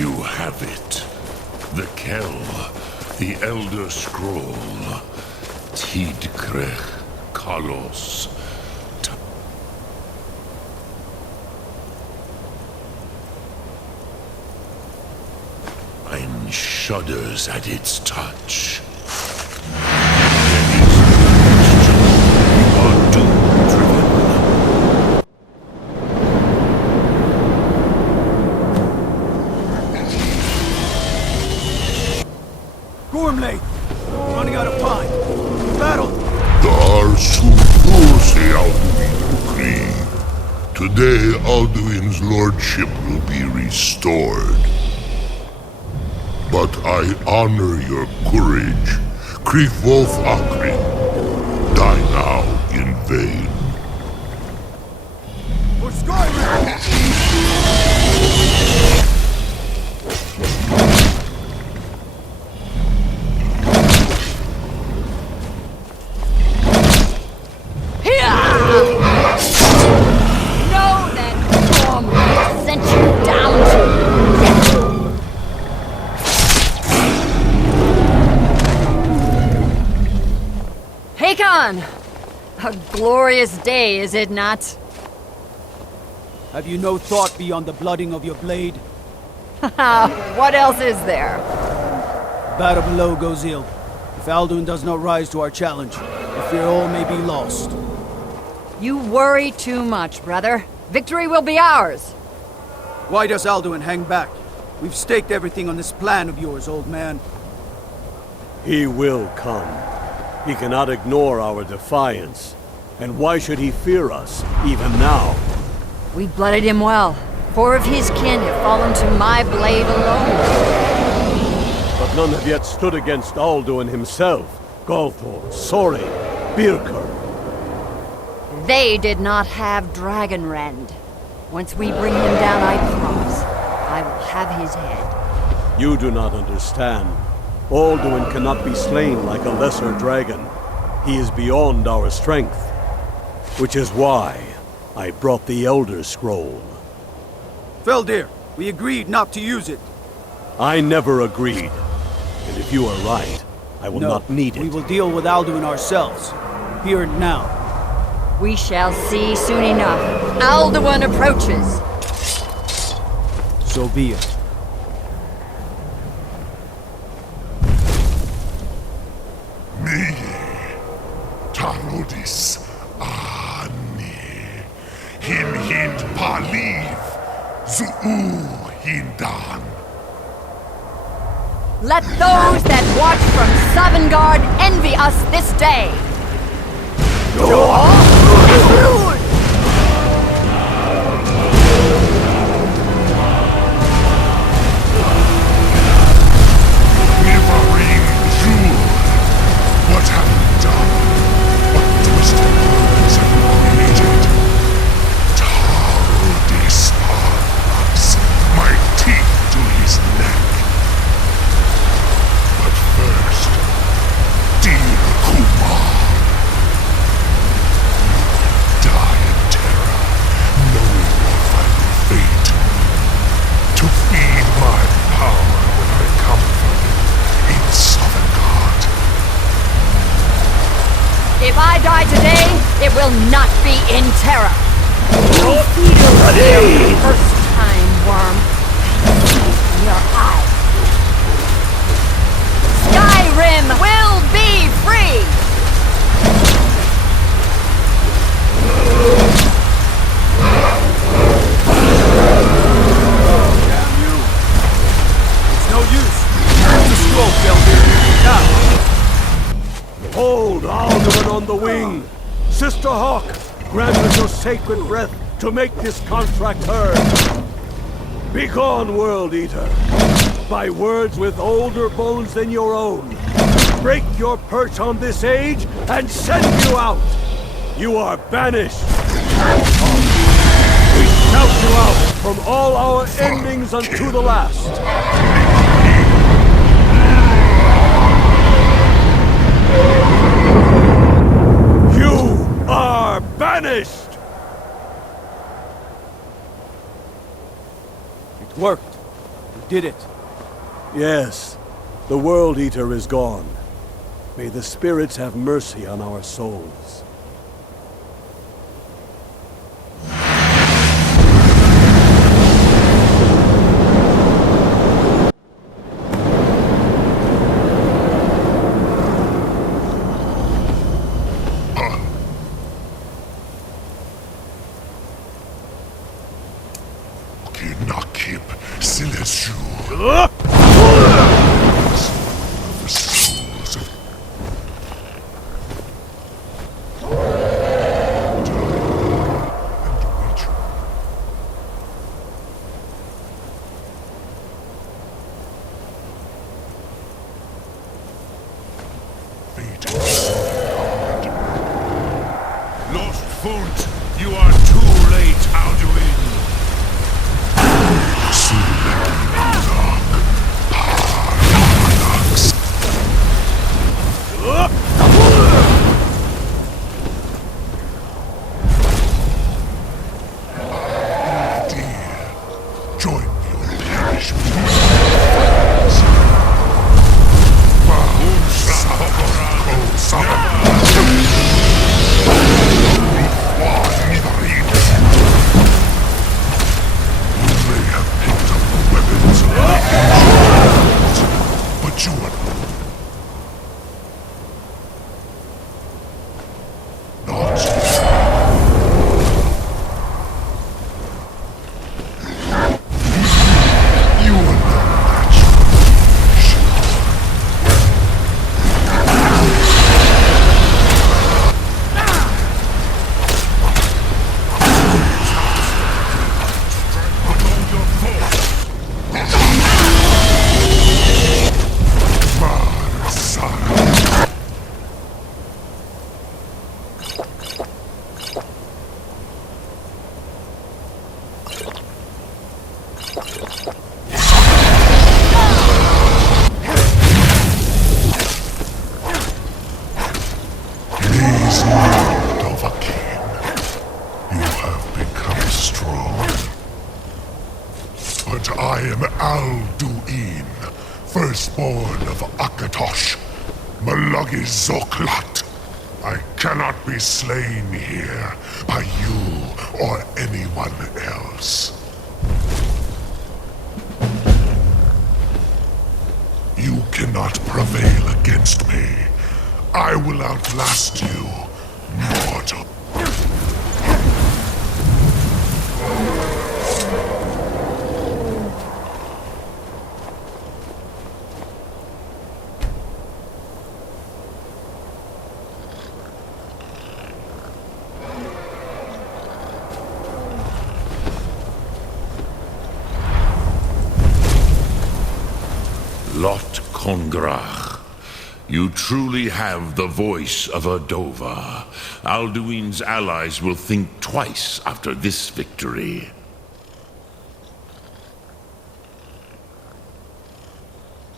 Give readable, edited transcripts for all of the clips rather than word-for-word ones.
You have it. The Kell, the Elder Scroll. Tidkrech Kalos. Mine shudders at its touch. You are doom-driven. Gormley! Running out of time. Battle! Today, Alduin's lordship will be restored. But I honor your courage. Kriegwolf Akri. Die now in vain. For Skyrim! A glorious day, is it not? Have you no thought beyond the blooding of your blade? What else is there? Battle below goes ill. If Alduin does not rise to our challenge, I fear all may be lost. You worry too much, brother. Victory will be ours. Why does Alduin hang back? We've staked everything on this plan of yours, old man. He will come. He cannot ignore our defiance. And why should he fear us, even now? We blooded him well. 4 of his kin have fallen to my blade alone. But none have yet stood against Alduin himself. Galthor, Sori, Birker. They did not have Dragonrend. Once we bring him down, I promise, I will have his head. You do not understand. Alduin cannot be slain like a lesser dragon. He is beyond our strength. Which is why I brought the Elder Scroll. Feldir, we agreed not to use it. I never agreed. And if you are right, I will not need it. We will deal with Alduin ourselves. Here and now. We shall see soon enough. Alduin approaches. So be it. Tarodis Ani Hin Paliv Zuu Hindan. Let those that watch from Sovngarde envy us this day. Nivarim Zul. What have you done? What twisted words have you created? Tarodis Arras, my teeth to his neck. But first, dear Kumar, die in terror, knowing your final fate. To feed my power when I come for you in Sovngarde. If I die today, it will not be in terror. First time, worm. Your eyes. Skyrim will be free! Damn you! It's no use. Use the scroll, Feldir. Now! Hold Alduin on the wing! Sister Hawk, grant us your sacred breath to make this contract heard. Begone, World Eater! By words with older bones than your own, break your perch on this age and send you out! You are banished! We shout you out from all our endings unto the last! You are banished! It worked. You did it. Yes, the World Eater is gone. May the spirits have mercy on our souls. Nakib Sileshu. The souls of Lost Font, you are too late, Alduin. Join me or perish with You may have picked up the weapons of but you are not. You are no match These Lord of Akin, you have become strong. But I am Alduin, firstborn of Akatosh, Malagi Zoklat. I cannot be slain here by you or anyone else. You cannot prevail against me. I will outlast you, mortal. Lot Kongrach, you truly have the voice of a Dova. Alduin's allies will think twice after this victory.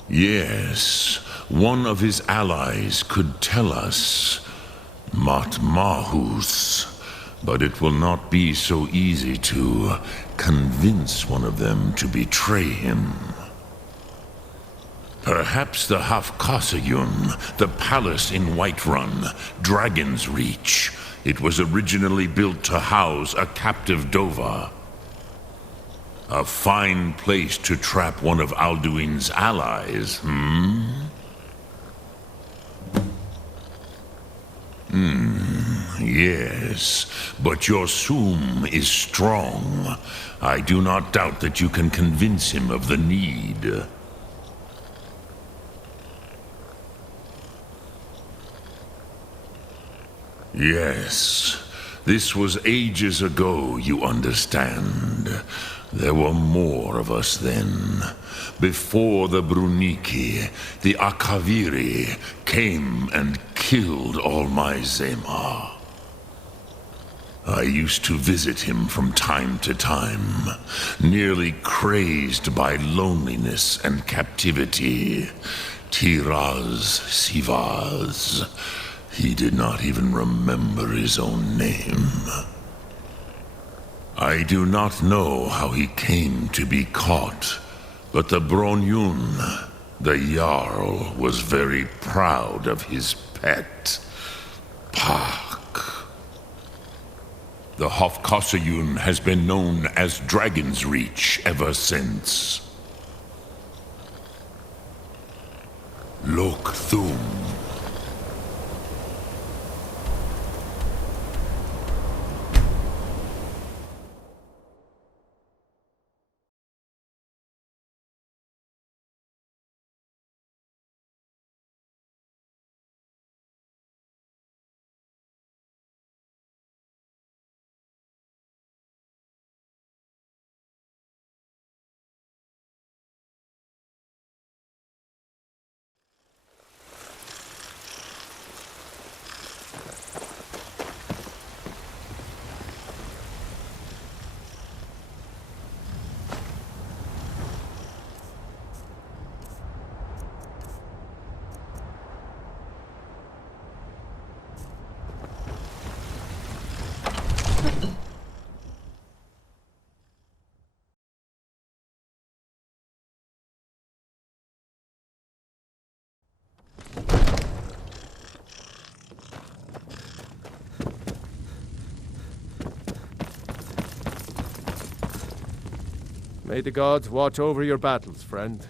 Yes, one of his allies could tell us Matmahus, but it will not be so easy to convince one of them to betray him. Perhaps the Hafkasayun, the palace in Whiterun, Dragon's Reach. It was originally built to house a captive Dova. A fine place to trap one of Alduin's allies, Yes, but your Soom is strong. I do not doubt that you can convince him of the need. Yes, this was ages ago, you understand. There were more of us then. Before the Bruniki, the Akaviri came and killed all my Zema. I used to visit him from time to time, nearly crazed by loneliness and captivity. Tiraz Sivaz. He did not even remember his own name. I do not know how he came to be caught, But the Bronyun, the Jarl, was very proud of his pet, Park. The Hofkossayun has been known as Dragon's Reach ever since. Lok Thum. May the gods watch over your battles, friend.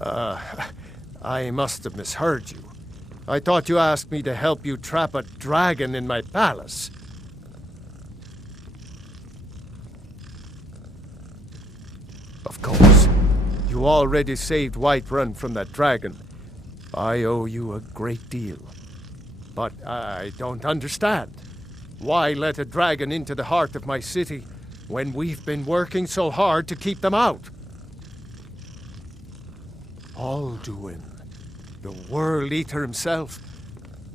I must have misheard you. I thought you asked me to help you trap a dragon in my palace. Of course. You already saved Whiterun from that dragon. I owe you a great deal. But I don't understand. Why let a dragon into the heart of my city when we've been working so hard to keep them out? Alduin, the World Eater himself.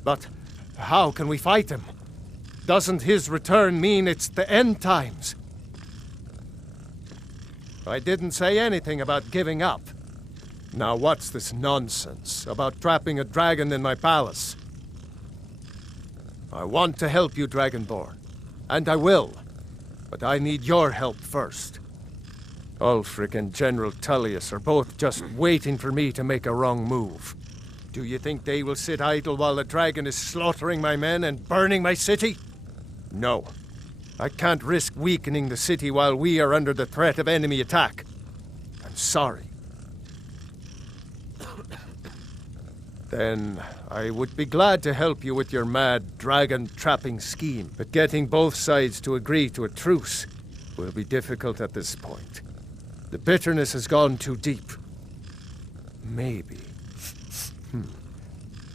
But how can we fight him? Doesn't his return mean it's the end times? I didn't say anything about giving up. Now what's this nonsense about trapping a dragon in my palace? I want to help you, Dragonborn, and I will. But I need your help first. Ulfric and General Tullius are both just waiting for me to make a wrong move. Do you think they will sit idle while the dragon is slaughtering my men and burning my city? No. I can't risk weakening the city while we are under the threat of enemy attack. I'm sorry. Then I would be glad to help you with your mad dragon-trapping scheme, but getting both sides to agree to a truce will be difficult at this point. The bitterness has gone too deep. Maybe.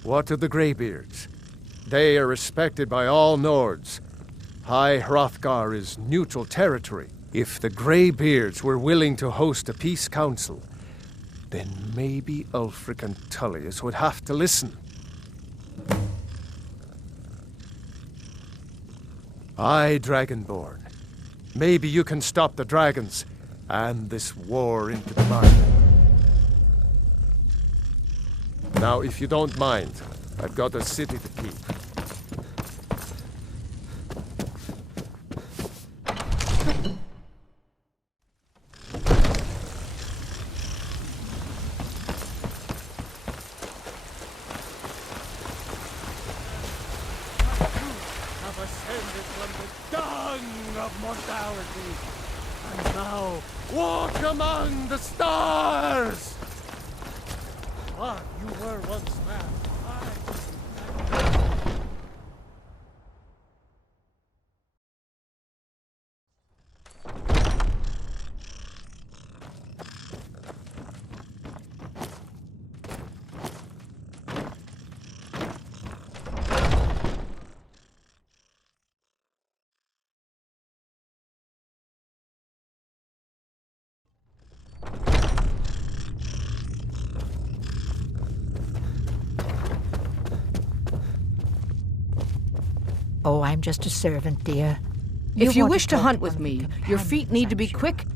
What of the Greybeards? They are respected by all Nords. High Hrothgar is neutral territory. If the Greybeards were willing to host a peace council, then maybe Ulfric and Tullius would have to listen. Aye, Dragonborn. Maybe you can stop the dragons and this war into the bargain. Now, if you don't mind, I've got a city to keep. Have ascended from the dung of mortality, and now walk among the stars! Ah, you were once man. Oh, I'm just a servant, dear. If you want wish to talk hunt to with one of me, your your feet companions, need to I'm be sure. quick.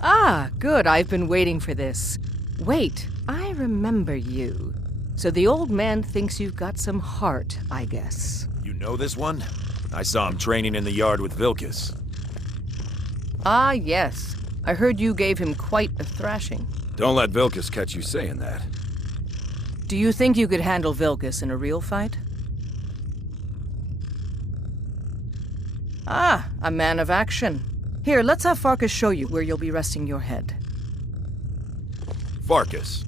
Ah, good. I've been waiting for this. Wait, I remember you. So the old man thinks you've got some heart, I guess. You know this one? I saw him training in the yard with Vilkis. Ah, yes. I heard you gave him quite a thrashing. Don't let Vilcus catch you saying that. Do you think you could handle Vilcus in a real fight? Ah, a man of action. Here, let's have Farkas show you where you'll be resting your head. Farkas.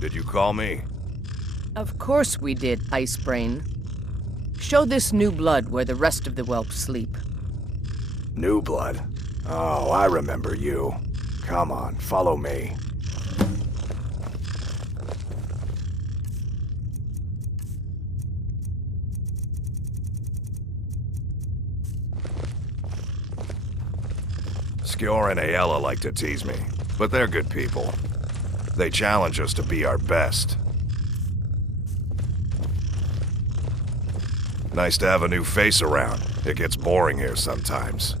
Did you call me? Of course we did, Icebrain. Show this new blood where the rest of the whelps sleep. New blood? Oh, I remember you. Come on, follow me. Skjor and Aella like to tease me, but they're good people. They challenge us to be our best. Nice to have a new face around. It gets boring here sometimes.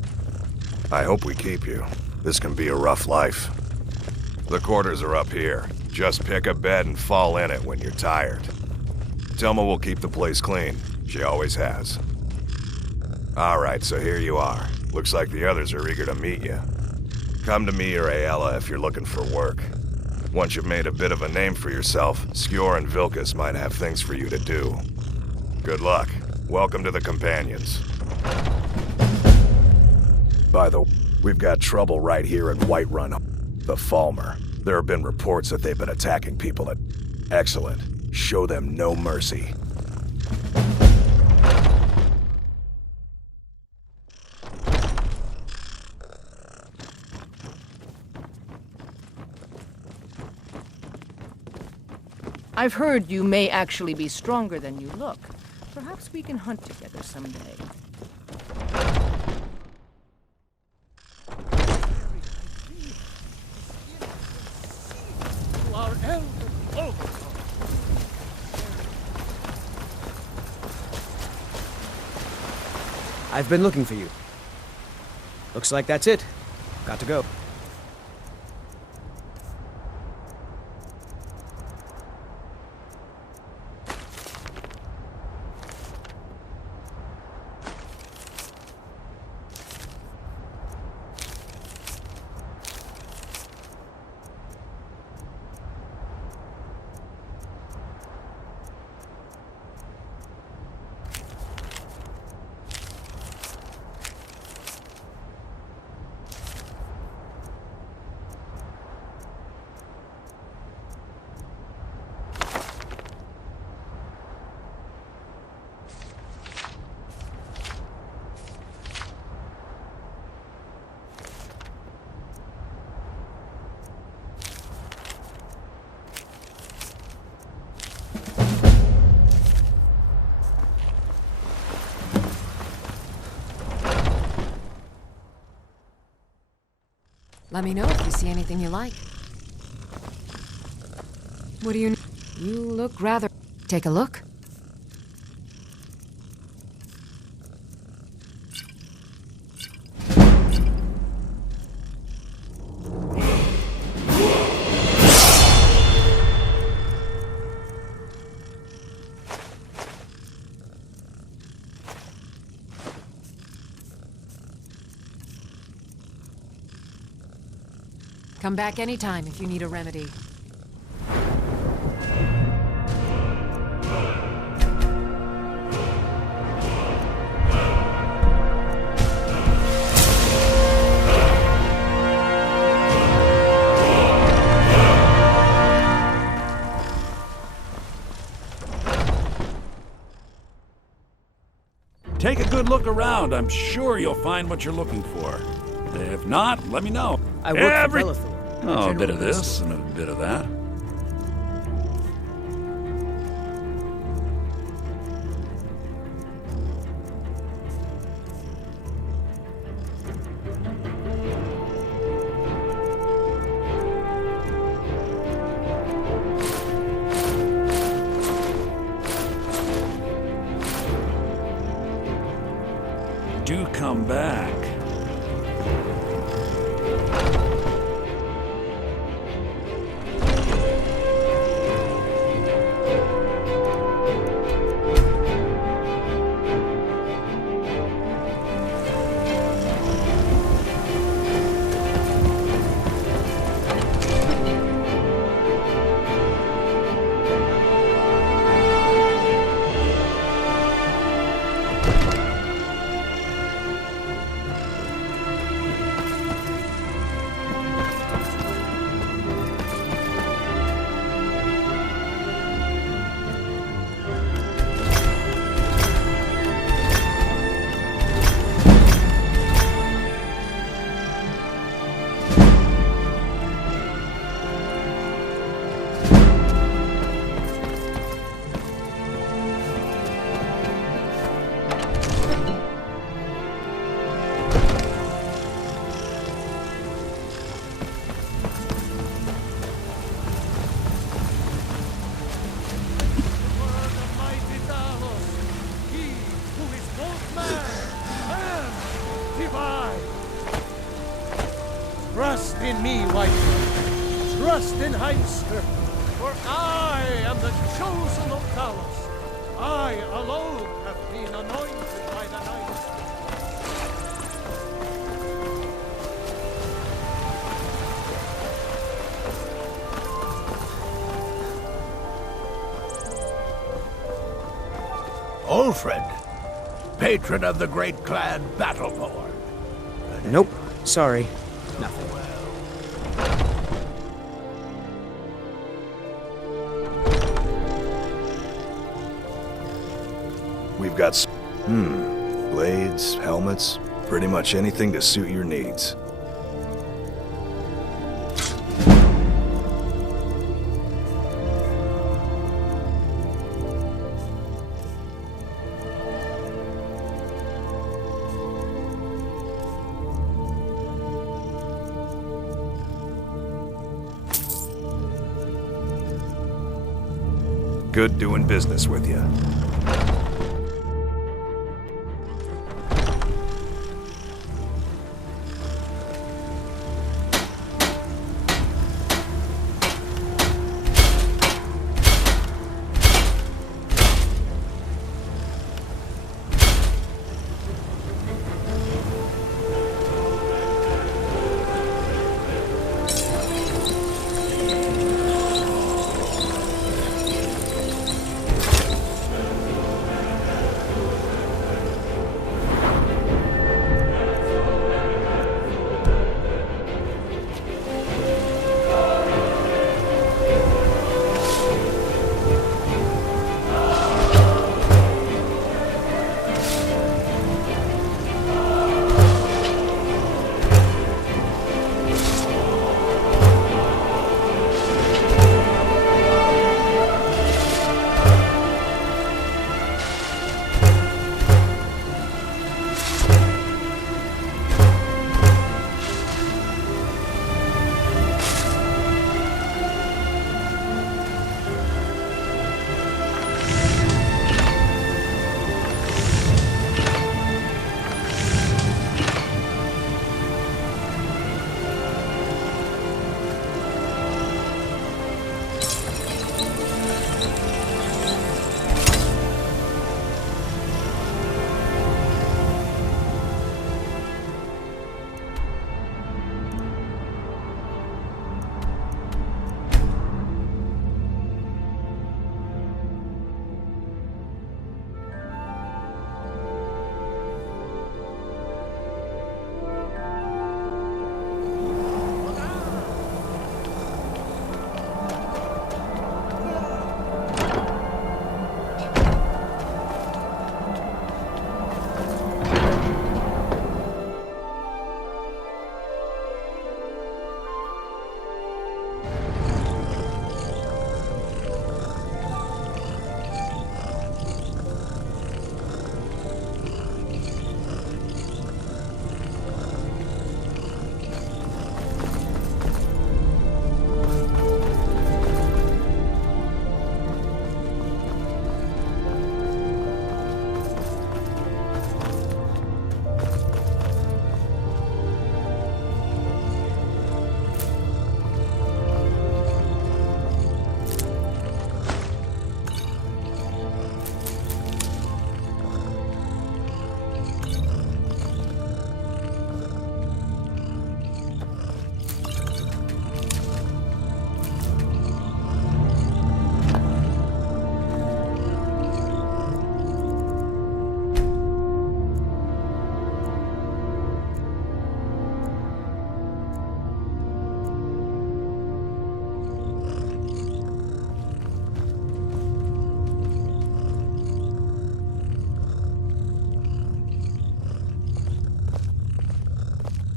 I hope we keep you. This can be a rough life. The quarters are up here. Just pick a bed and fall in it when you're tired. Telma will keep the place clean. She always has. Alright, so here you are. Looks like the others are eager to meet you. Come to me or Aella if you're looking for work. Once you've made a bit of a name for yourself, Skjor and Vilcus might have things for you to do. Good luck. Welcome to the Companions. By the way, we've got trouble right here in Whiterun. The Falmer. There have been reports that they've been attacking people at... Excellent. Show them no mercy. I've heard you may actually be stronger than you look. Perhaps we can hunt together someday. I've been looking for you. Looks like that's it. Got to go. Let me know if you see anything you like. What do you... You look rather... Take a look. Come back anytime if you need a remedy. Take a good look around. I'm sure you'll find what you're looking for. If not, let me know. I work for Bellathor. Oh, a bit of this and a bit of that. Do come back. in me, White. Trust in Heinster, for I am the chosen of Talos. I alone have been anointed by the Knight. Ulfred, patron of the great clan Battleborn. Nope, sorry. Nothing. We've got blades, helmets, pretty much anything to suit your needs. Good doing business with you.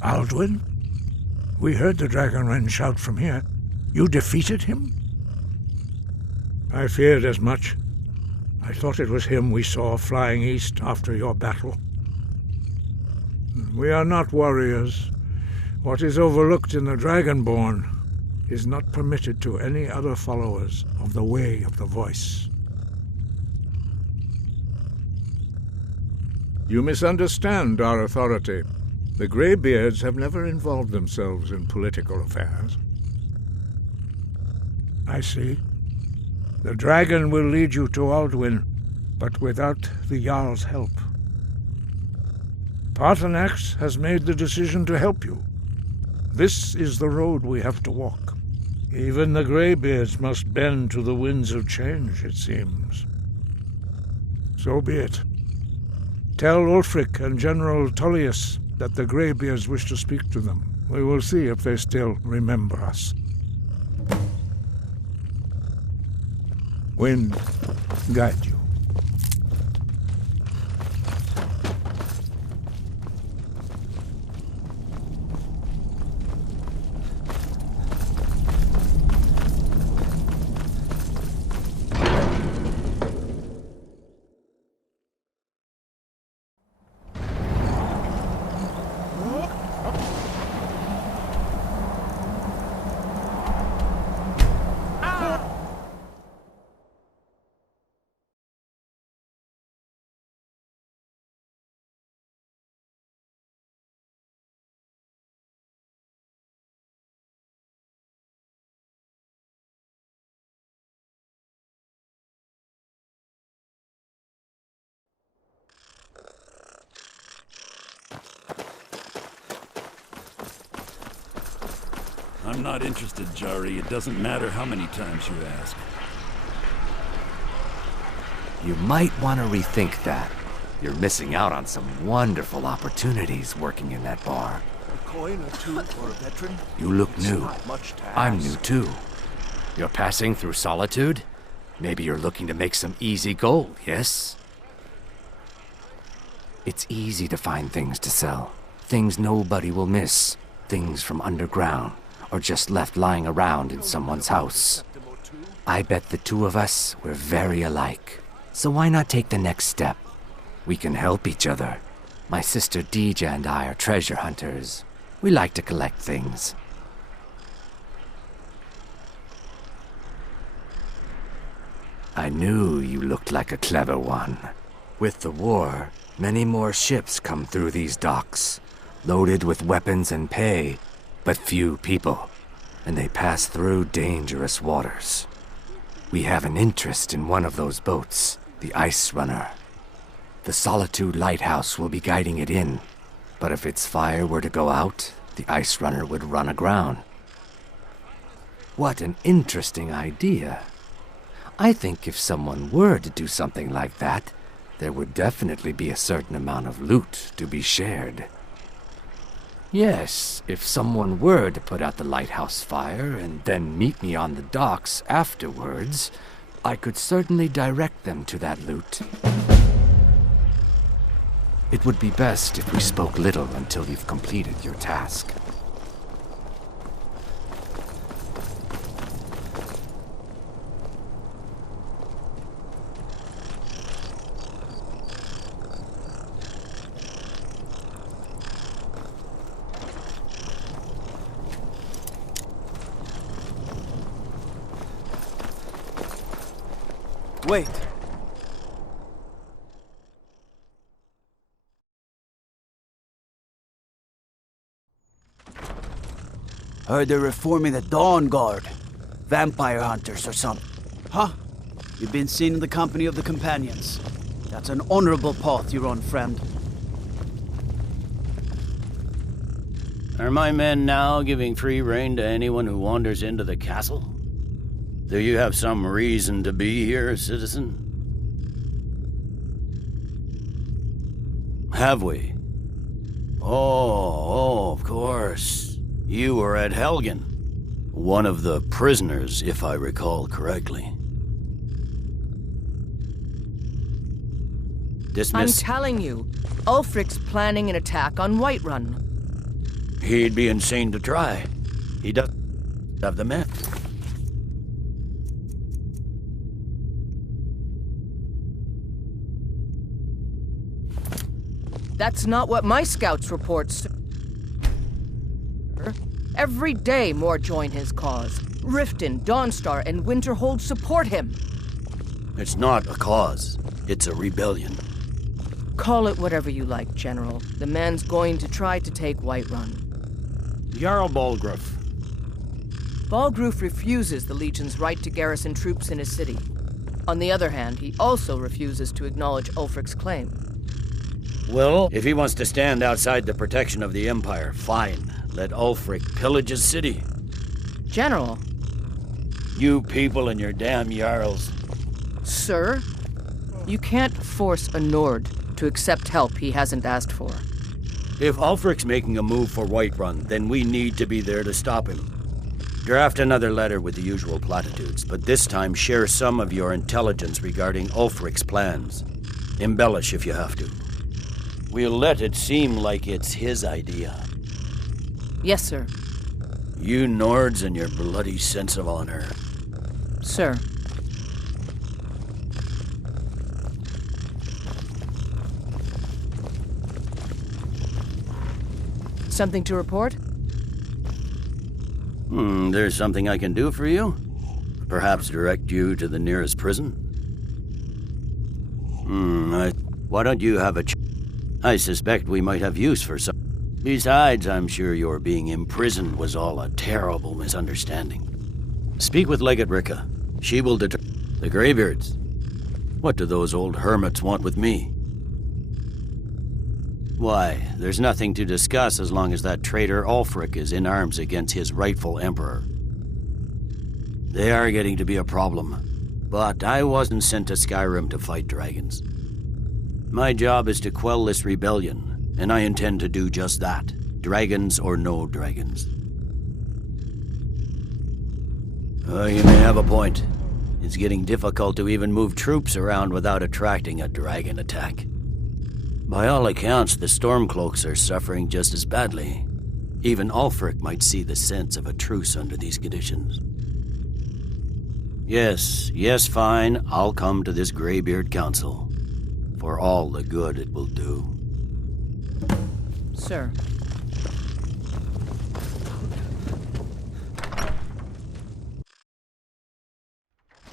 Alduin? We heard the Dragonren shout from here. You defeated him? I feared as much. I thought it was him we saw flying east after your battle. We are not warriors. What is overlooked in the Dragonborn is not permitted to any other followers of the Way of the Voice. You misunderstand our authority. The Greybeards have never involved themselves in political affairs. I see. The dragon will lead you to Alduin, but without the Jarl's help. Paarthurnax has made the decision to help you. This is the road we have to walk. Even the Greybeards must bend to the winds of change, it seems. So be it. Tell Ulfric and General Tullius that the Greybeards wish to speak to them. We will see if they still remember us. Wind, guide you. I'm not interested, Jari. It doesn't matter how many times you ask. You might want to rethink that. You're missing out on some wonderful opportunities working in that bar. A coin or two for a veteran? You look It's new. not much to I'm ask. new too. You're passing through Solitude? Maybe you're looking to make some easy gold, yes? It's easy to find things to sell. Things nobody will miss. Things from underground, or just left lying around in someone's house. I bet the two of us were very alike. So why not take the next step? We can help each other. My sister Deeja and I are treasure hunters. We like to collect things. I knew you looked like a clever one. With the war, many more ships come through these docks, loaded with weapons and pay, but few people, and they pass through dangerous waters. We have an interest in one of those boats, the Ice Runner. The Solitude Lighthouse will be guiding it in, but if its fire were to go out, the Ice Runner would run aground. What an interesting idea. I think if someone were to do something like that, there would definitely be a certain amount of loot to be shared. Yes, if someone were to put out the lighthouse fire and then meet me on the docks afterwards, I could certainly direct them to that loot. It would be best if we spoke little until you've completed your task. Wait. Heard they're reforming the Dawn Guard. Vampire hunters or something. Huh? You've been seen in the company of the Companions. That's an honorable path you're on, friend. Are my men now giving free rein to anyone who wanders into the castle? Do you have some reason to be here, citizen? Have we? Oh, of course. You were at Helgen. One of the prisoners, if I recall correctly. Dismiss. I'm telling you, Ulfric's planning an attack on Whiterun. He'd be insane to try. He doesn't have the men. That's not what my scouts report, sir. Every day more join his cause. Riften, Dawnstar, and Winterhold support him. It's not a cause. It's a rebellion. Call it whatever you like, General. The man's going to try to take Whiterun. Jarl Balgruuf. Balgruuf refuses the Legion's right to garrison troops in his city. On the other hand, he also refuses to acknowledge Ulfric's claim. Well, if he wants to stand outside the protection of the Empire, fine. Let Ulfric pillage his city. General. You people and your damn Jarls. Sir, you can't force a Nord to accept help he hasn't asked for. If Ulfric's making a move for Whiterun, then we need to be there to stop him. Draft another letter with the usual platitudes, but this time share some of your intelligence regarding Ulfric's plans. Embellish if you have to. We'll let it seem like it's his idea. Yes, sir. You Nords and your bloody sense of honor. Sir. Something to report? There's something I can do for you? Perhaps direct you to the nearest prison? Why don't you have a I suspect we might have use for some. Besides, I'm sure your being imprisoned was all a terrible misunderstanding. Speak with Legate Ricka. She will deter the Greybeards. What do those old hermits want with me? Why, there's nothing to discuss as long as that traitor Ulfric is in arms against his rightful emperor. They are getting to be a problem. But I wasn't sent to Skyrim to fight dragons. My job is to quell this rebellion, and I intend to do just that. Dragons or no dragons. You may have a point. It's getting difficult to even move troops around without attracting a dragon attack. By all accounts, the Stormcloaks are suffering just as badly. Even Ulfric might see the sense of a truce under these conditions. Yes, fine. I'll come to this Greybeard Council. For all the good it will do. Sir.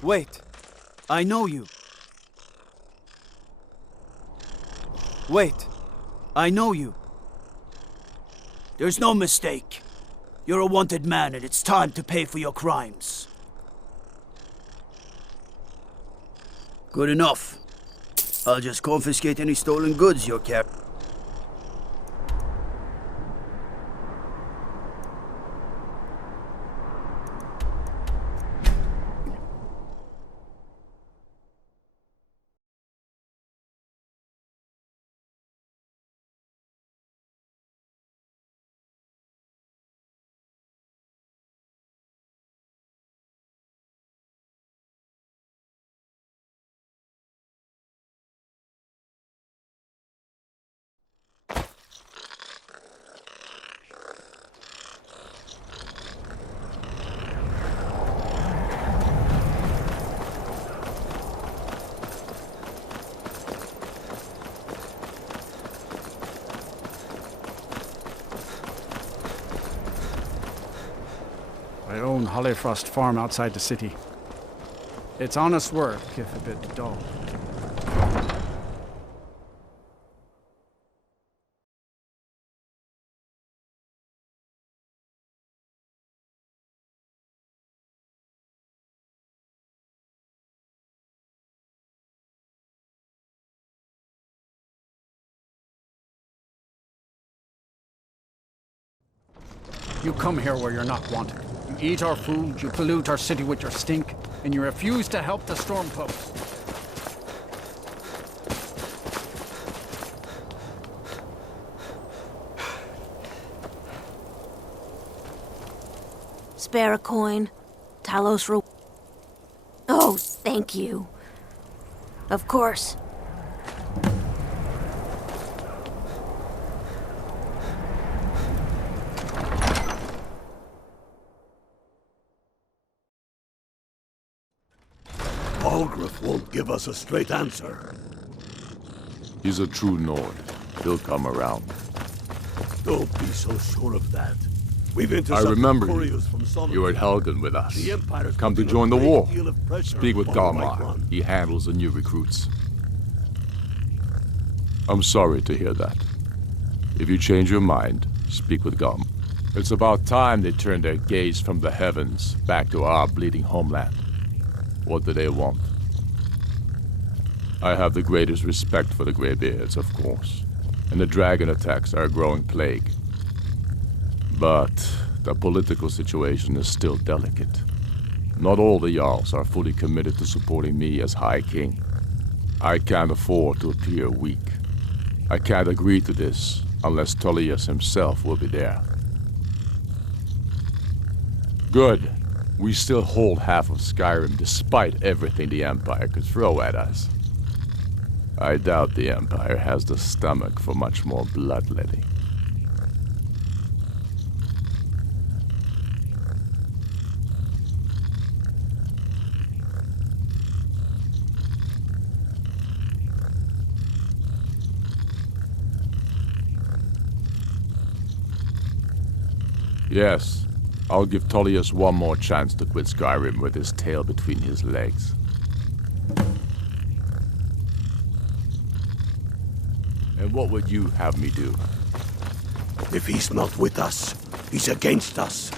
Wait. I know you. Wait. I know you. There's no mistake. You're a wanted man, and it's time to pay for your crimes. Good enough. I'll just confiscate any stolen goods you're carrying. I own Hollyfrost Farm outside the city. It's honest work, if a bit dull. You come here where you're not wanted. You eat our food, you pollute our city with your stink, and you refuse to help the Stormcloaks. Spare a coin. Talos Oh, thank you. Of course. Balgruuf won't give us a straight answer. He's a true Nord. He'll come around. Don't be so sure of that. We've I intercepted remember couriers from you. Solomon. You were at Helgen with us. The Empire's Come to putting a join the great war. deal of pressure Speak with on Galmar. Whiterun. He handles the new recruits. I'm sorry to hear that. If you change your mind, speak with Gum. It's about time they turned their gaze from the heavens back to our bleeding homeland. What do they want? I have the greatest respect for the Greybeards, of course, and the dragon attacks are a growing plague. But the political situation is still delicate. Not all the Jarls are fully committed to supporting me as High King. I can't afford to appear weak. I can't agree to this unless Tullius himself will be there. Good. We still hold half of Skyrim despite everything the Empire could throw at us. I doubt the Empire has the stomach for much more bloodletting. Yes, I'll give Tullius one more chance to quit Skyrim with his tail between his legs. And what would you have me do? If he's not with us, he's against us.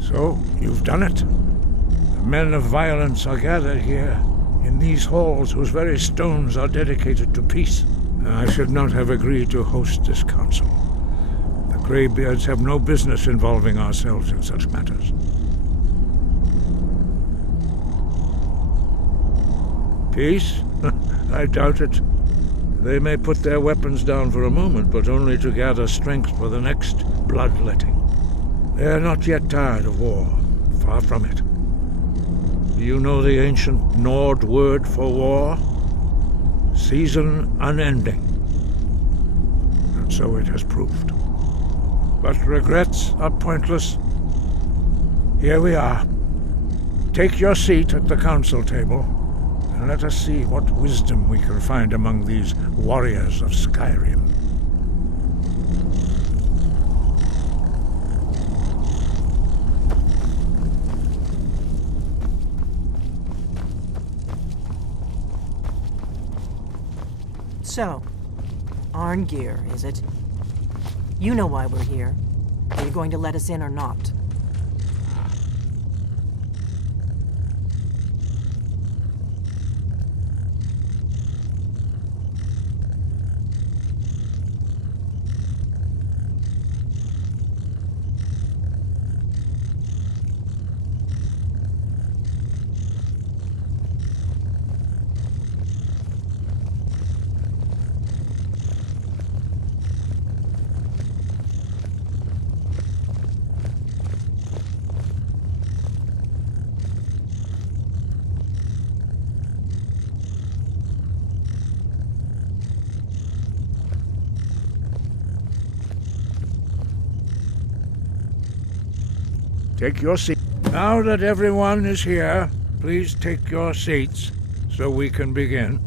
So, you've done it. The men of violence are gathered here, in these halls whose very stones are dedicated to peace. I should not have agreed to host this council. The Greybeards have no business involving ourselves in such matters. Peace? I doubt it. They may put their weapons down for a moment, but only to gather strength for the next bloodletting. They are not yet tired of war. Far from it. Do you know the ancient Nord word for war? Season unending. And so it has proved. But regrets are pointless. Here we are. Take your seat at the council table, and let us see what wisdom we can find among these warriors of Skyrim. So, Arngeir, is it? You know why we're here. Are you going to let us in or not? Take your seat. Now that everyone is here, please take your seats so we can begin.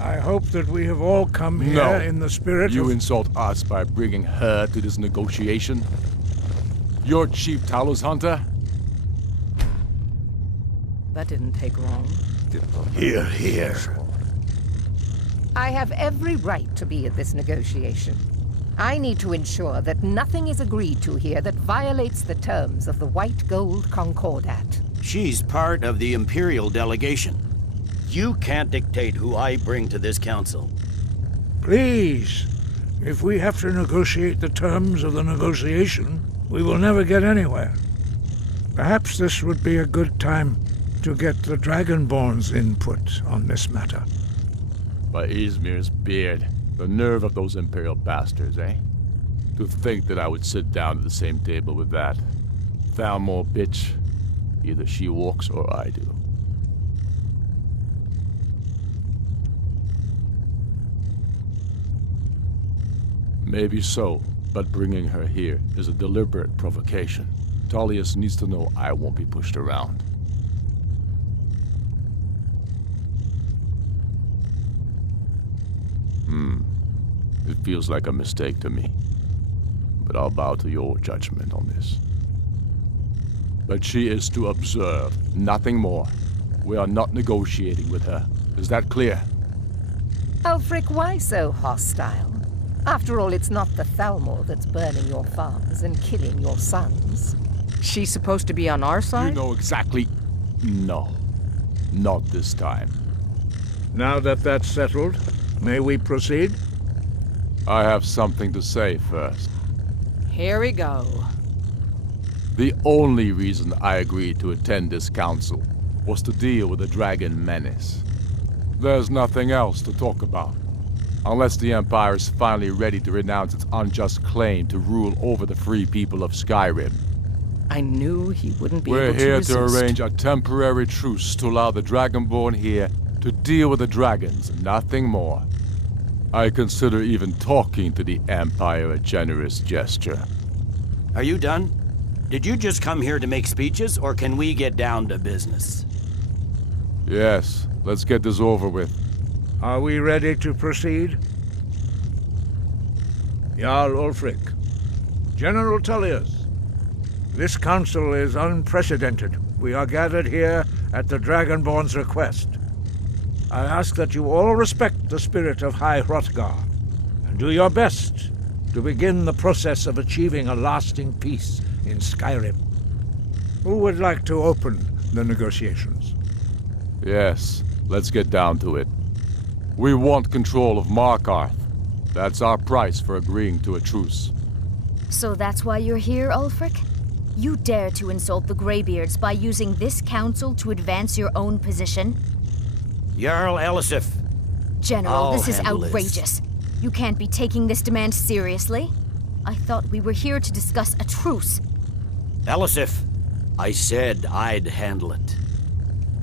I hope that we have all come here in the spirit You of... insult us by bringing her to this negotiation? You're Chief Talos Hunter? That didn't take long. Hear, hear. I have every right to be at this negotiation. I need to ensure that nothing is agreed to here that violates the terms of the White Gold Concordat. She's part of the Imperial delegation. You can't dictate who I bring to this council. Please, if we have to negotiate the terms of the negotiation, we will never get anywhere. Perhaps this would be a good time to get the Dragonborn's input on this matter. By Izmir's beard, the nerve of those Imperial bastards, eh? To think that I would sit down at the same table with that. Thalmor bitch. Either she walks or I do. Maybe so, but bringing her here is a deliberate provocation. Tullius needs to know I won't be pushed around. It feels like a mistake to me. But I'll bow to your judgment on this. But she is to observe, nothing more. We are not negotiating with her. Is that clear? Ulfric, why so hostile? After all, it's not the Thalmor that's burning your farms and killing your sons. She's supposed to be on our side? You know exactly... No. Not this time. Now that that's settled, may we proceed? I have something to say first. Here we go. The only reason I agreed to attend this council was to deal with the dragon menace. There's nothing else to talk about. Unless the Empire is finally ready to renounce its unjust claim to rule over the free people of Skyrim. I knew he wouldn't be We're able to here resist. to arrange a temporary truce to allow the Dragonborn here to deal with the dragons, nothing more. I consider even talking to the Empire a generous gesture. Are you done? Did you just come here to make speeches, or can we get down to business? Yes, let's get this over with. Are we ready to proceed? Jarl Ulfric, General Tullius, this council is unprecedented. We are gathered here at the Dragonborn's request. I ask that you all respect the spirit of High Hrothgar, and do your best to begin the process of achieving a lasting peace in Skyrim. Who would like to open the negotiations? Yes, let's get down to it. We want control of Markarth. That's our price for agreeing to a truce. So that's why you're here, Ulfric? You dare to insult the Greybeards by using this council to advance your own position? Jarl Elisif. General, this is handle this. outrageous. You can't be taking this demand seriously. I thought we were here to discuss a truce. Elisif, I said I'd handle it.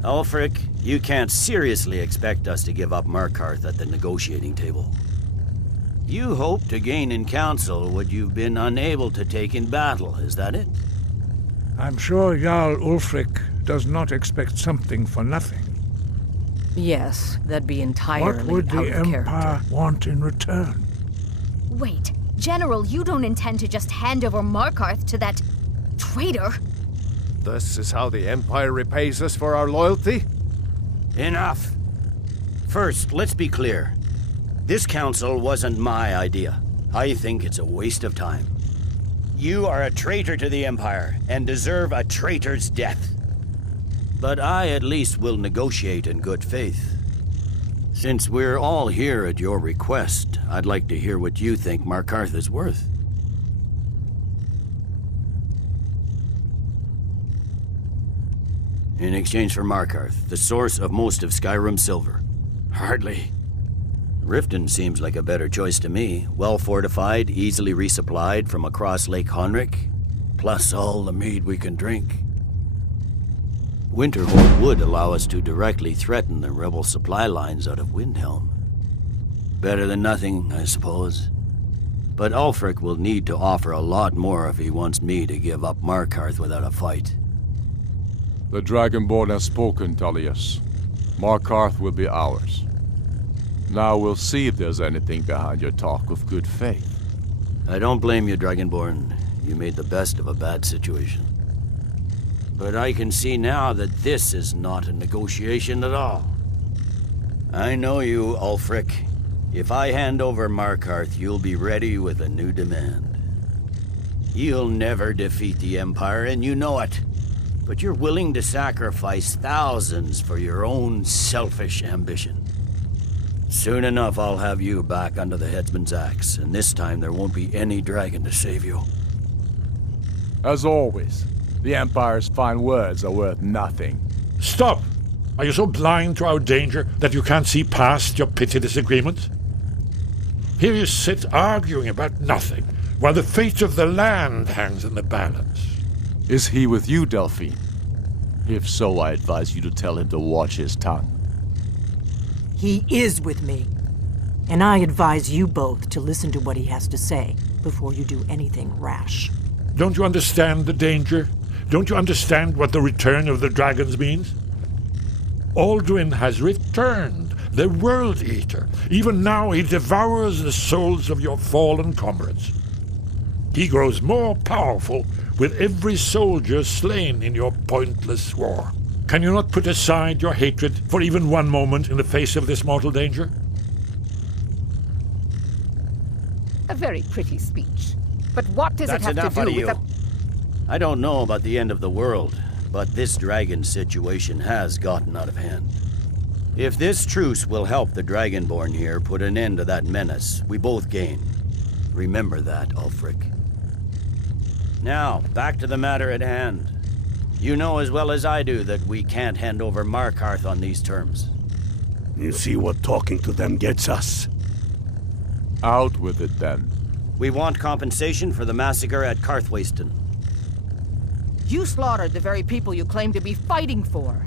Ulfric, you can't seriously expect us to give up Markarth at the negotiating table. You hope to gain in council what you've been unable to take in battle, is that it? I'm sure Jarl Ulfric does not expect something for nothing. Yes, that'd be entirely What would out the of Empire character. want in return? Wait, General, you don't intend to just hand over Markarth to that traitor? This is how the Empire repays us for our loyalty? Enough. First, let's be clear. This council wasn't my idea. I think it's a waste of time. You are a traitor to the Empire and deserve a traitor's death. But I at least will negotiate in good faith. Since we're all here at your request, I'd like to hear what you think Markarth is worth. In exchange for Markarth, the source of most of Skyrim's silver. Hardly. Riften seems like a better choice to me. Well fortified, easily resupplied from across Lake Honric, plus all the mead we can drink. Winterhold would allow us to directly threaten the rebel supply lines out of Windhelm. Better than nothing, I suppose. But Ulfric will need to offer a lot more if he wants me to give up Markarth without a fight. The Dragonborn has spoken, Tullius. Markarth will be ours. Now we'll see if there's anything behind your talk of good faith. I don't blame you, Dragonborn. You made the best of a bad situation. But I can see now that this is not a negotiation at all. I know you, Ulfric. If I hand over Markarth, you'll be ready with a new demand. You'll never defeat the Empire, and you know it. But you're willing to sacrifice thousands for your own selfish ambition. Soon enough, I'll have you back under the headsman's axe, and this time there won't be any dragon to save you. As always, the Empire's fine words are worth nothing. Stop! Are you so blind to our danger that you can't see past your petty disagreements? Here you sit arguing about nothing, while the fate of the land hangs in the balance. Is he with you, Delphine? If so, I advise you to tell him to watch his tongue. He is with me. And I advise you both to listen to what he has to say before you do anything rash. Don't you understand the danger? Don't you understand what the return of the dragons means? Alduin has returned, the World Eater. Even now he devours the souls of your fallen comrades. He grows more powerful with every soldier slain in your pointless war. Can you not put aside your hatred for even one moment in the face of this mortal danger? A very pretty speech. But what does it have to do with the... I don't know about the end of the world, but this dragon situation has gotten out of hand. If this truce will help the Dragonborn here put an end to that menace, we both gain. Remember that, Ulfric. Now, back to the matter at hand. You know as well as I do that we can't hand over Markarth on these terms. You see what talking to them gets us? Out with it, then. We want compensation for the massacre at Karthwasten. You slaughtered the very people you claim to be fighting for.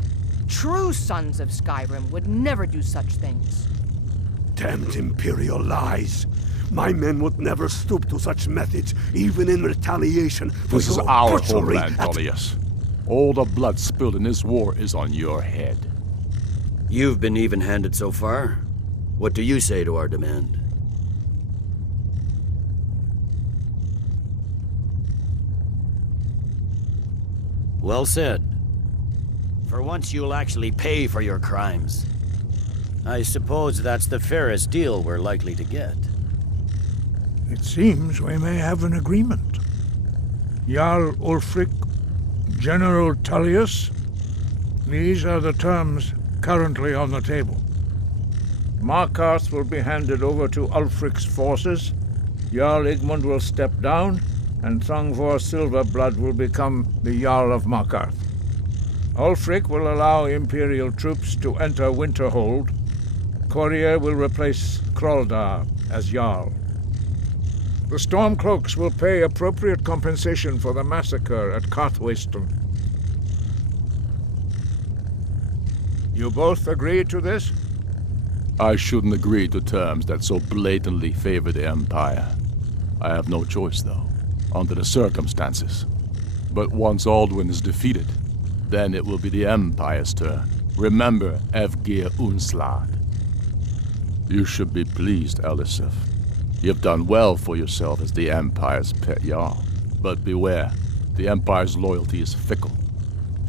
True sons of Skyrim would never do such things. Damned Imperial lies. My men would never stoop to such methods, even in retaliation for This is your our butchery homeland, Tullius. All the blood spilled in this war is on your head. You've been even-handed so far. What do you say to our demand? Well said. For once you'll actually pay for your crimes. I suppose that's the fairest deal we're likely to get. It seems we may have an agreement. Jarl Ulfric, General Tullius, these are the terms currently on the table. Markarth will be handed over to Ulfric's forces, Jarl Igmund will step down, and Thongvor Silverblood will become the Jarl of Markarth. Ulfric will allow Imperial troops to enter Winterhold. Courier will replace Kraldar as Jarl. The Stormcloaks will pay appropriate compensation for the massacre at Karthwasten. You both agree to this? I shouldn't agree to terms that so blatantly favor the Empire. I have no choice, though, under the circumstances. But once Alduin is defeated, then it will be the Empire's turn. Remember Evgir Unslad. You should be pleased, Elisif. You've done well for yourself as the Empire's pet Jarl. But beware, the Empire's loyalty is fickle.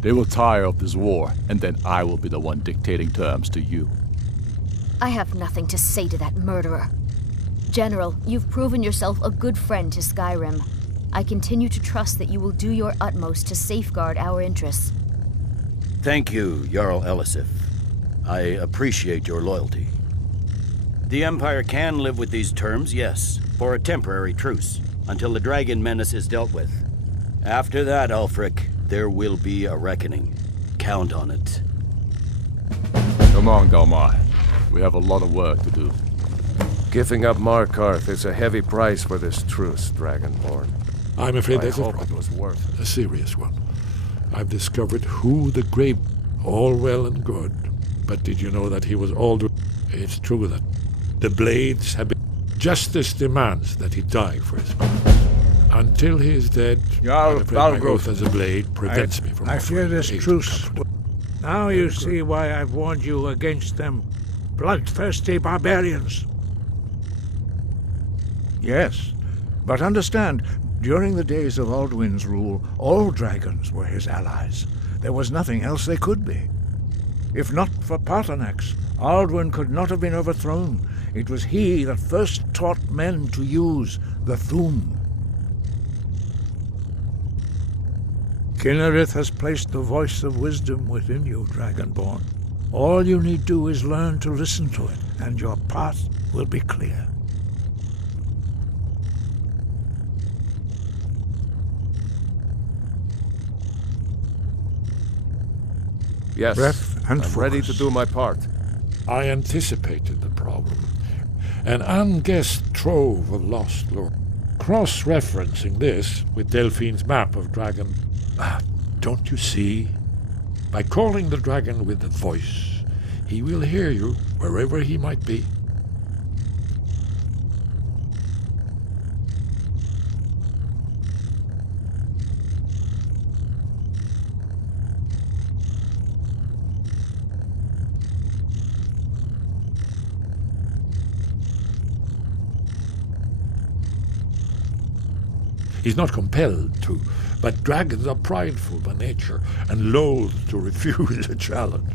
They will tire of this war, and then I will be the one dictating terms to you. I have nothing to say to that murderer. General, you've proven yourself a good friend to Skyrim. I continue to trust that you will do your utmost to safeguard our interests. Thank you, Jarl Elisif. I appreciate your loyalty. The Empire can live with these terms, yes, for a temporary truce, until the dragon menace is dealt with. After that, Ulfric, there will be a reckoning. Count on it. Come on, Galmar. We have a lot of work to do. Giving up Markarth is a heavy price for this truce, Dragonborn. I'm afraid that's a hope problem. it was worth it. A serious one. I've discovered who the grave... All well and good. But did you know that he was Alduin? It's true that the Blades have been... Justice demands that he die for his mother. Until he is dead, I'm afraid my oath as a Blade prevents me from... I fear this truce... Now you see why I've warned you against them bloodthirsty barbarians. Yes, but understand, during the days of Alduin's rule, all dragons were his allies. There was nothing else they could be. If not for Paarthurnax, Alduin could not have been overthrown. It was he that first taught men to use the Thu'um. Kinnereth has placed the voice of wisdom within you, Dragonborn. All you need do is learn to listen to it, and your path will be clear. Yes, Breath and I'm ready to do my part. I anticipated the problem. An unguessed trove of lost lore. Cross-referencing this with Delphine's map of dragon... don't you see? By calling the dragon with the voice, he will hear you wherever he might be. He's not compelled to, but dragons are prideful by nature and loath to refuse a challenge.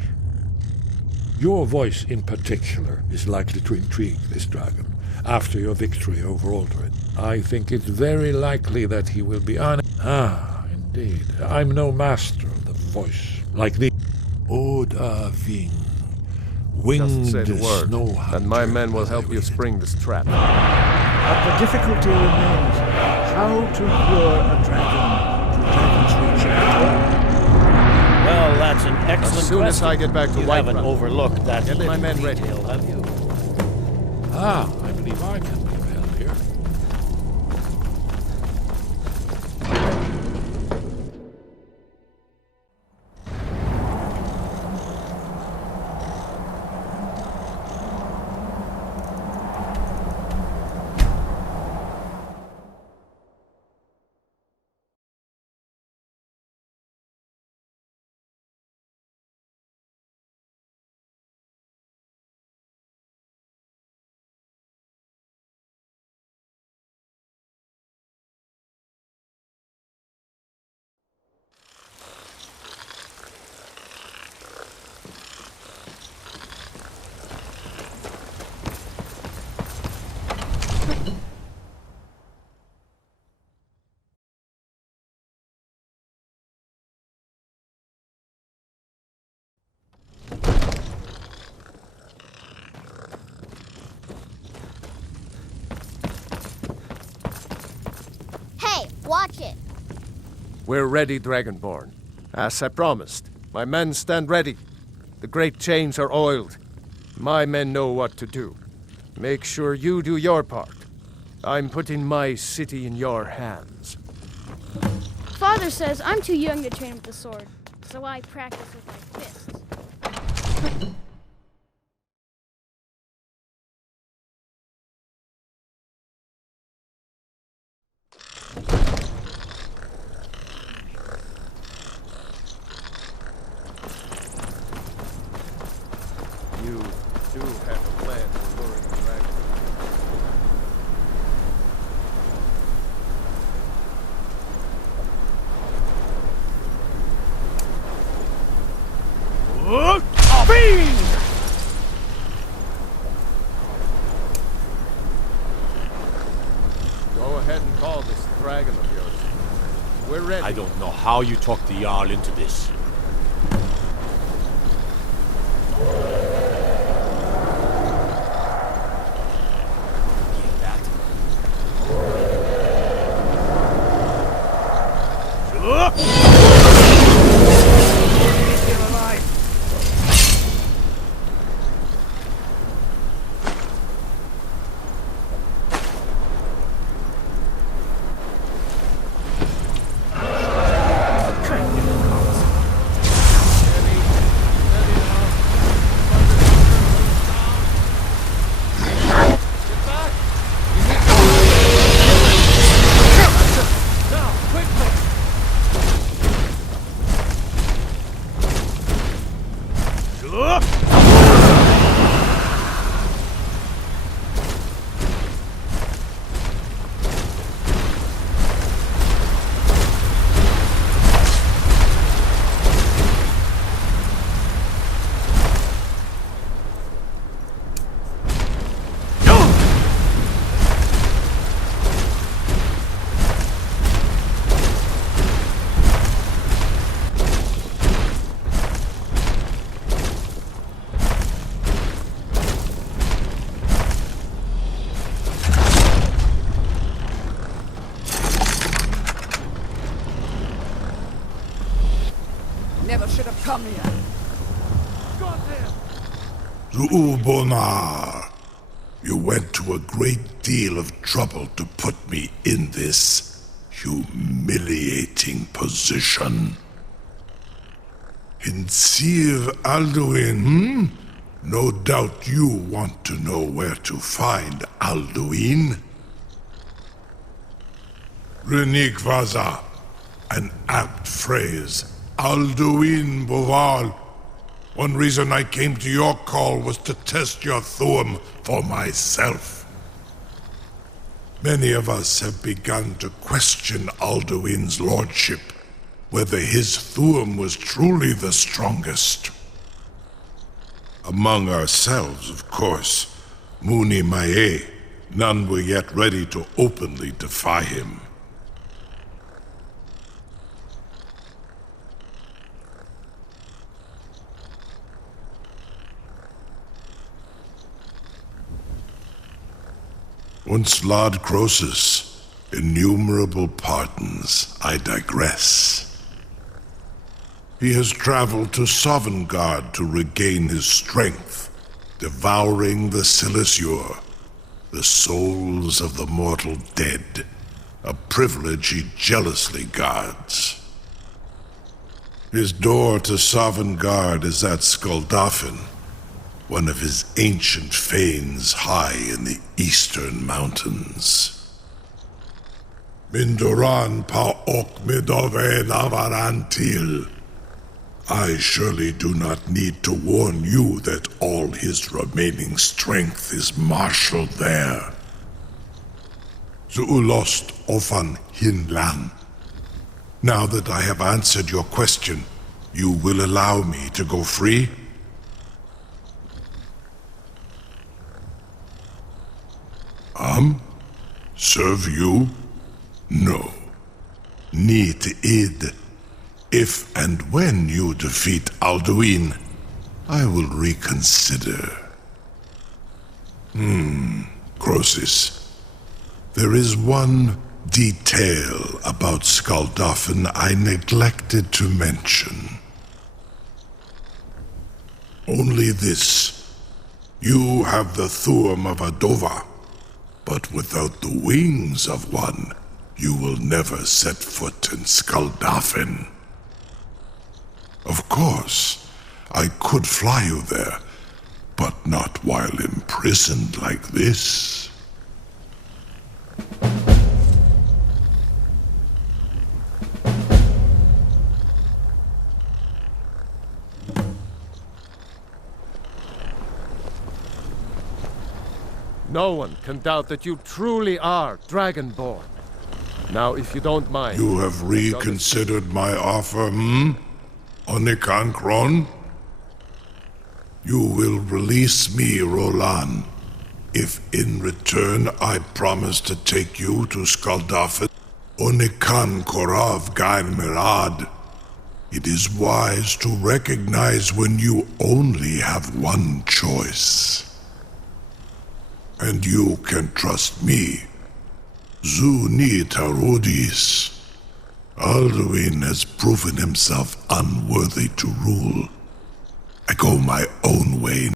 Your voice in particular is likely to intrigue this dragon after your victory over Aldred. I think it's very likely that he will be indeed. I'm no master of the voice like the Odahviing, winged Just say the word, snow hunter, and my men will help you spring this trap. But the difficulty remains how to lure a dragon to Dragon's Reach at all. Well, that's an excellent question. As soon as I get back to you Whiterun, haven't overlooked that get my little men ready. detail, have you? I believe I can be of help here. Watch it. We're ready, Dragonborn. As I promised, my men stand ready. The great chains are oiled. My men know what to do. Make sure you do your part. I'm putting my city in your hands. Father says I'm too young to train with the sword, so I practice with my fists. You do have a plan for luring the dragon. Go ahead and call this dragon of yours. We're ready. I don't know how you talked the Jarl into this. come here. Zuubonar, you went to a great deal of trouble to put me in this humiliating position. Hinsir Alduin, No doubt you want to know where to find Alduin. Renikvaza, an apt phrase. Alduin Boval. One reason I came to your call was to test your Thuum for myself. Many of us have begun to question Alduin's lordship, whether his Thuum was truly the strongest. Among ourselves, of course, Muni Mae, none were yet ready to openly defy him. Once Lord Croesus, innumerable pardons, I digress. He has traveled to Sovngarde to regain his strength, devouring the Silesur, the souls of the mortal dead, a privilege he jealously guards. His door to Sovngarde is at Skuldafn, one of his ancient fanes high in the eastern mountains. Mindoran pa ok midove navarantil. I surely do not need to warn you that all his remaining strength is marshaled there. Zuulost ofan hinlan. Now that I have answered your question, you will allow me to go free? Serve you? No. Need id. If and when you defeat Alduin, I will reconsider. Croesus. There is one detail about Skuldafn I neglected to mention. Only this. You have the Thuum of a Dova, but without the wings of one, you will never set foot in Skuldafn. Of course, I could fly you there, but not while imprisoned like this. No one can doubt that you truly are Dragonborn. Now, if you don't mind... You have reconsidered my offer, Onikan Kron? You will release me, Rolan, if in return I promise to take you to Skuldafn. Onikan Korav Gain Mirad. It is wise to recognize when you only have one choice. And you can trust me. Zuni Tarudis. Alduin has proven himself unworthy to rule. I go my own way